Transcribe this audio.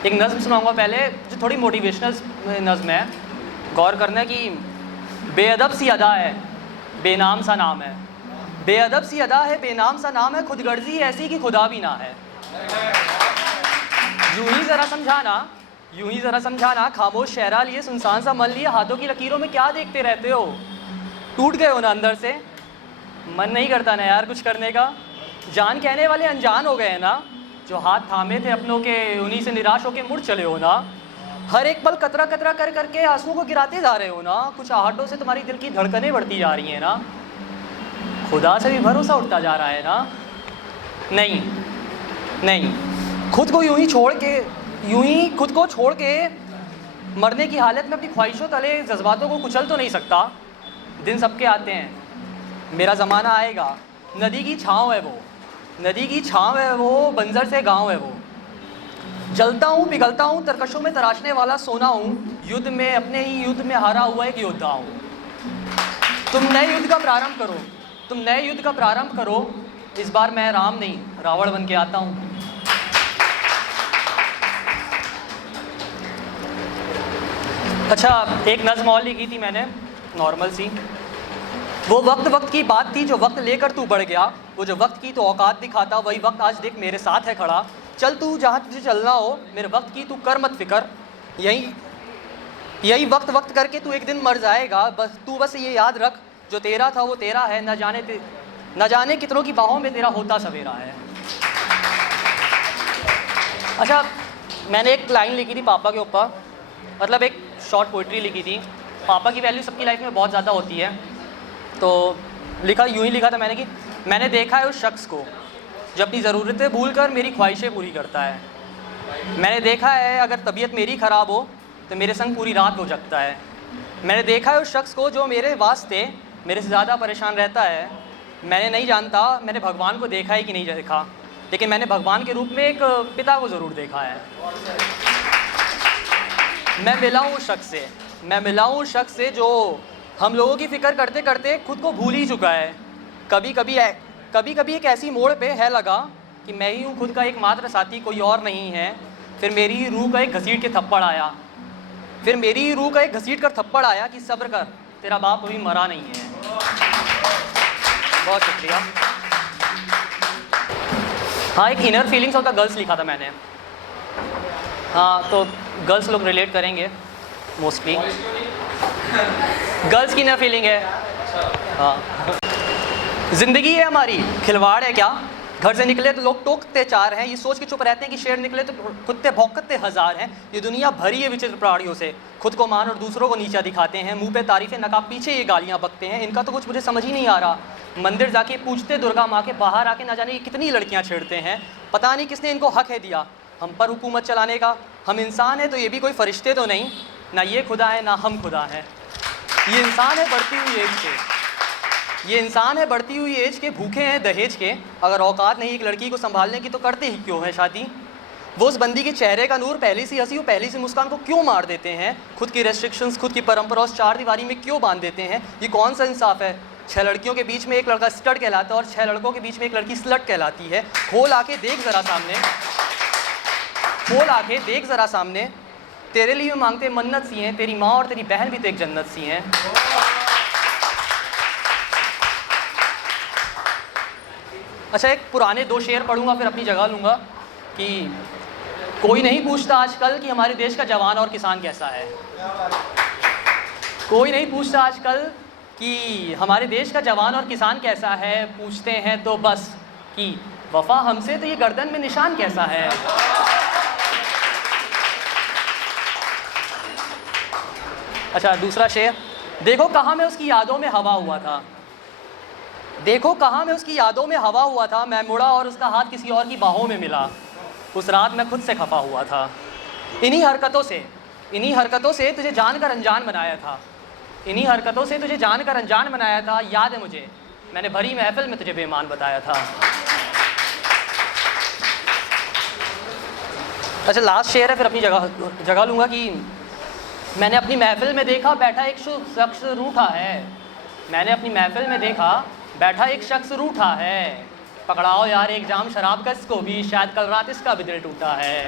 एक नज़्म सुनाऊंगा पहले जो थोड़ी मोटिवेशनल नज़्म है, गौर करना कि बेअदब सी अदा है बेनाम सा नाम है, बेअदब सी अदा है बेनाम सा नाम है, खुदगर्जी ऐसी कि खुदा भी ना है। यूं ही ज़रा समझाना, यूं ही ज़रा समझाना, खामोश शहरा लिए सुनसान सा मन लिए, हाथों की लकीरों में क्या देखते रहते हो, टूट गए हो ना अंदर से, मन नहीं करता ना यार कुछ करने का, जान कहने वाले अनजान हो गए ना, जो हाथ थामे थे अपनों के उन्हीं से निराश होके मुड़ चले हो ना, हर एक पल कतरा कतरा कर करके आंसुओं को गिराते जा रहे हो ना, कुछ आहटों से तुम्हारी दिल की धड़कनें बढ़ती जा रही हैं ना, खुदा से भी भरोसा उठता जा रहा है ना। नहीं नहीं, खुद को यूं ही छोड़ के, यूं ही खुद को छोड़ के मरने की हालत में अपनी ख्वाहिशों तले जज्बातों को कुचल तो नहीं सकता। दिन सबके आते हैं, मेरा ज़माना आएगा, नदी की छाँव है वो, नदी की छाँव है वो, बंजर से गाँव है वो, जलता हूँ पिघलता हूँ तरकशों में तराशने वाला सोना हूँ, युद्ध में अपने ही युद्ध में हारा हुआ एक योद्धा हूँ। तुम नए युद्ध का प्रारंभ करो, तुम नए युद्ध का प्रारंभ करो, इस बार मैं राम नहीं रावण बन के आता हूँ। अच्छा, एक नज़्म और लिखी थी मैंने नॉर्मल सी, वो वक्त वक्त की बात थी जो वक्त लेकर तू बढ़ गया, वो जो वक्त की तो औकात दिखाता वही वक्त आज देख मेरे साथ है खड़ा, चल तू जहाँ तुझे चलना हो, मेरे वक्त की तू कर मत फिक्र, यही वक्त वक्त करके तू एक दिन मर जाएगा, बस तू बस ये याद रख जो तेरा था वो तेरा है, न जाने कितनों की बाहों में तेरा होता सवेरा है। अच्छा, मैंने एक लाइन लिखी थी पापा के ऊपर, मतलब एक शॉर्ट पोइट्री लिखी थी, पापा की वैल्यू सबकी लाइफ में बहुत ज़्यादा होती है, तो लिखा यूँ ही लिखा था मैंने कि मैंने देखा है उस शख्स को जो अपनी ज़रूरतें भूल कर मेरी ख्वाहिशें पूरी करता है, मैंने देखा है अगर तबीयत मेरी ख़राब हो तो मेरे संग पूरी रात हो सकता है, मैंने देखा है उस शख्स को जो मेरे वास्ते मेरे से ज़्यादा परेशान रहता है, मैंने नहीं जानता मैंने भगवान को देखा है कि नहीं देखा, लेकिन मैंने भगवान के रूप में एक पिता को ज़रूर देखा है। मैं मिला हूँ उस शख्स से, मैं मिला हूँ उस शख्स से जो हम लोगों की फ़िक्र करते करते खुद को भूल ही चुका है, कभी कभी एक ऐसी मोड़ पे है लगा कि मैं ही हूँ खुद का एकमात्र साथी, कोई और नहीं है, फिर मेरी ही रूह का एक घसीट के थप्पड़ आया, फिर मेरी ही रूह का एक घसीट कर थप्पड़ आया कि सब्र कर तेरा बाप अभी मरा नहीं है। बहुत शुक्रिया। हाँ, एक inner feelings of the girls लिखा था मैंने, हाँ तो गर्ल्स लोग रिलेट करेंगे मोस्टली, गर्ल्स की इनर फीलिंग है। हाँ, ज़िंदगी है हमारी खिलवाड़ है क्या, घर से निकले तो लोग टोकते चार हैं, ये सोच के चुप रहते हैं कि शेर निकले तो कुत्ते भौंकते हज़ार हैं, ये दुनिया भरी है विचित्र प्राणियों से, खुद को मान और दूसरों को नीचा दिखाते हैं, मुंह पे तारीफ़ें नकाब पीछे ये गालियाँ बकते हैं, इनका तो कुछ मुझे समझ ही नहीं आ रहा, मंदिर जाके पूछते दुर्गा माँ के, बाहर आके ना जाने कितनी लड़कियाँ छेड़ते हैं, पता नहीं किसने इनको हक है दिया हम पर हुकूमत चलाने का, हम इंसान हैं तो ये भी कोई फरिश्ते तो नहीं, ना ये खुदा है ना हम खुदा हैं, ये इंसान है बढ़ती हुई एज के, ये इंसान है बढ़ती हुई एज के, भूखे हैं दहेज के, अगर औकात नहीं एक लड़की को संभालने की तो करते ही क्यों है शादी, वो उस बंदी के चेहरे का नूर पहली सी हंसी पहली सी मुस्कान को क्यों मार देते हैं, खुद की रेस्ट्रिक्शंस खुद की परंपरा उस चार दीवारी में क्यों बांध देते हैं, ये कौन सा इंसाफ है, 6 लड़कियों के बीच में एक लड़का स्टड कहलाता है और 6 लड़कों के बीच में एक लड़की स्लट कहलाती है, खोल आके देख ज़रा सामने, खोल आके देख ज़रा सामने, तेरे लिए मांगते मन्नत सी हैं, तेरी माँ और तेरी बहन भी तो एक जन्नत सी हैं। अच्छा, एक पुराने 2 शेर पढ़ूंगा फिर अपनी जगह लूँगा कि कोई नहीं पूछता आजकल कि हमारे देश का जवान और किसान कैसा है, कोई नहीं पूछता आजकल कि हमारे देश का जवान और किसान कैसा है, पूछते हैं तो बस कि वफ़ा हमसे तो ये गर्दन में निशान कैसा है। अच्छा, दूसरा शेर, देखो कहाँ मैं उसकी यादों में हवा हुआ था, देखो कहाँ मैं उसकी यादों में हवा हुआ था, मैं मुड़ा और उसका हाथ किसी और की बाहों में मिला, उस रात मैं खुद से खफा हुआ था, इन्हीं हरकतों से तुझे जानकर अनजान बनाया था, इन्हीं हरकतों से तुझे जानकर अनजान बनाया था, याद है मुझे मैंने भरी महफिल में तुझे बेईमान बताया था। अच्छा, लास्ट शेर है फिर अपनी जगह लूँगा कि मैंने अपनी महफिल में देखा बैठा एक शख्स रूठा है, मैंने अपनी महफिल में देखा बैठा एक शख्स रूठा है, पकड़ाओ यार एक जाम शराब का इसको भी, शायद कल रात इसका भी दिल टूटा है।